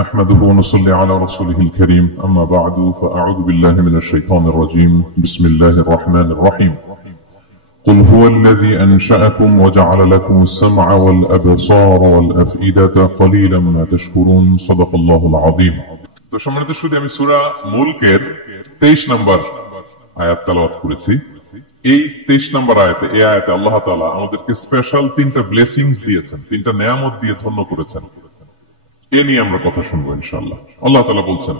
نحمده ونصلي على رسوله الكريم أما بعد فأعوذ بالله من الشيطان الرجيم بسم الله الرحمن الرحيم قل هو الذي أنشأكم وجعل لكم السمع والأبصار والأفئدة قليلا ما تشكرون صدق الله العظيم। তো সম্মানিত শুধু আমি সূরা মুলকের 23 নম্বর আয়াত তেলাওয়াত করেছি। এই 23 নম্বর আয়াতে এই আয়াতে আল্লাহ তাআলা আমাদেরকে স্পেশাল তিনটা ব্লেসিংস দিয়েছেন, তিনটা নেয়ামত দিয়ে ধন্য করেছেন। এ নিয়ে আমরা কথা শুনবো ইনশাআল্লাহ। আল্লাহ তাআলা বলছেন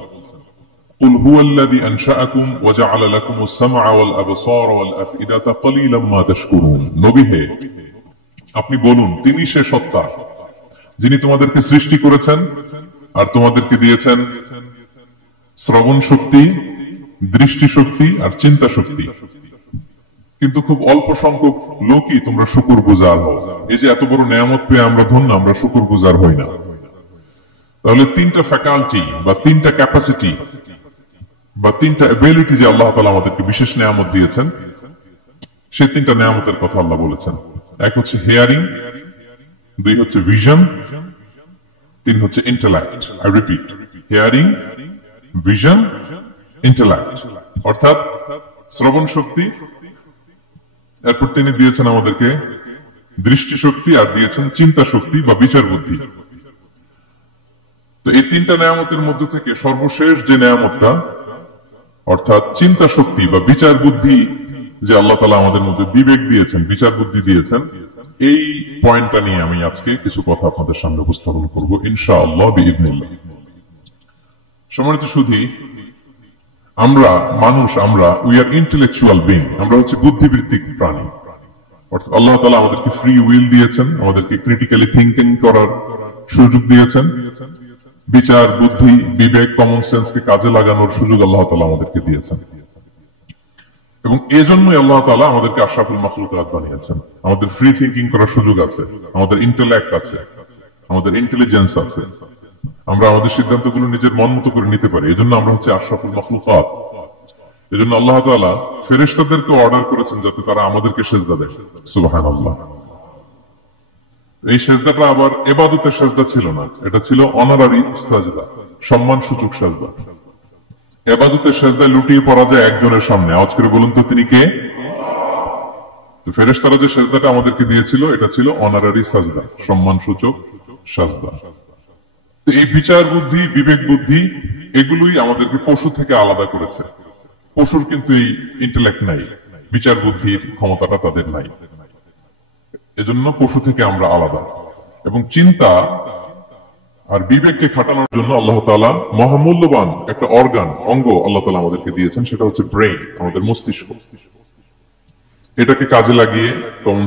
قل هو الذي أنشأكم وجعل لكم السمع والأبصار والأفئدة قليلا ما تشكرون। নবী হে, আপনি বলুন তিনি সে সত্তা যিনি তোমাদেরকে সৃষ্টি করেছেন আর তোমাদেরকে দিয়েছেন শ্রবণ শক্তি, দৃষ্টি শক্তি আর চিন্তা শক্তি, কিন্তু খুব অল্প সংখ্যক লোকই তোমরা শুকরগুজার হও। এই যে এত বড় নেয়ামত পেয়ে আমরা ধন্য, আমরা শুকরগুজার হই না। তাহলে তিনটা ফ্যাকাল্টি বা তিনটা ক্যাপাসিটি বা তিনটা এবিলিটি যে আল্লাহ তাআলা আমাদেরকে বিশেষ নেয়ামত দিয়েছেন, সেই তিনটা নেয়ামতের কথা আল্লাহ বলেছেন। এক হচ্ছে হিয়ারিং, দুই হচ্ছে ভিশন, তিন হচ্ছে intellect. I repeat, hearing, vision, intellect, অর্থাৎ শ্রবণ শক্তি, এরপর তিনি দিয়েছেন আমাদেরকে দৃষ্টি শক্তি আর দিয়েছেন চিন্তা শক্তি বা বিচার বুদ্ধি। তো এই তিনটা নেয়ামতের মধ্যে থেকে সর্বশেষ যে নেয়ামতটা অর্থাৎ চিন্তা শক্তি বা বিচার বুদ্ধি, যে আল্লাহ তাআলা আমাদের মধ্যে বিবেক দিয়েছেন, বিচার বুদ্ধি দিয়েছেন, এই পয়েন্টটা নিয়ে আমি আজকে কিছু কথা আপনাদের সামনে উপস্থাপন করব ইনশাআল্লাহ বিইذنিল্লাহ। সম্মানিত সুধী, আমরা মানুষ, আমরা উই আর ইন্টেলেকচুয়াল বিং, আমরা হচ্ছে বুদ্ধিবৃত্তিক প্রাণী। অর্থাৎ আল্লাহ তাআলা আমাদেরকে ফ্রি উইল দিয়েছেন, আমাদেরকে ক্রিটিক্যালি থিঙ্কিং করার সুযোগ দিয়েছেন, বিচার বুদ্ধি বিবেক কমন সেন্সকে কাজে লাগানোর সুযোগ আল্লাহ তাআলা আমাদেরকে দিয়েছেন। এবং এজন্যই আল্লাহ তাআলা আমাদেরকে আশরাফুল মাখলুকাত বানিয়েছেন। আমাদের ফ্রি থিঙ্কিং করার সুযোগ আছে, আমাদের ইন্টেলেক্ট আছে, আমাদের ইন্টেলিজেন্স আছে, আমরা আমাদের সিদ্ধান্তগুলো নিজের মন মতো করে নিতে পারি। এজন্য আমরা হচ্ছে আশরাফুল মাখলুকাত। এজন্য আল্লাহ তাআলা ফেরেশতাদেরকে অর্ডার করেছেন যাতে তারা আমাদেরকে সিজদা দেয়। সুবহানাল্লাহ। এই সেজদাটা আবার ইবাদতের সেজদা ছিল না, এটা ছিল অনারারি সাজদা, সম্মানসূচক সেজদা। ইবাদতের সেজদায় লুটিয়ে পড়া যায় একজনের সামনে। আওয়াজ করে বলুন তো তিনি কে? তো ফেরেশতারা যে সেজদাটা আমাদেরকে দিয়েছিল এটা ছিল অনারারি সাজদা, সম্মানসূচক সাজদা। তো এই বিচার বুদ্ধি বিবেক বুদ্ধি এগুলোই আমাদেরকে পশু থেকে আলাদা করেছে। পশুর কিন্তু এই ইন্টেলেক্ট নাই, বিচার বুদ্ধির ক্ষমতাটা তাদের নাই, এজন্য পশু থেকে আমরা আলাদা। এবং চিন্তা আর বিবেককে খাটানোর জন্য আল্লাহ তাআলা মহামূল্যবান একটা অঙ্গ আল্লাহ তাআলা আমাদেরকে দিয়েছেন, সেটা হচ্ছে ব্রেইন, আমাদের মস্তিষ্ক। এটাকে কাজে লাগিয়ে কমন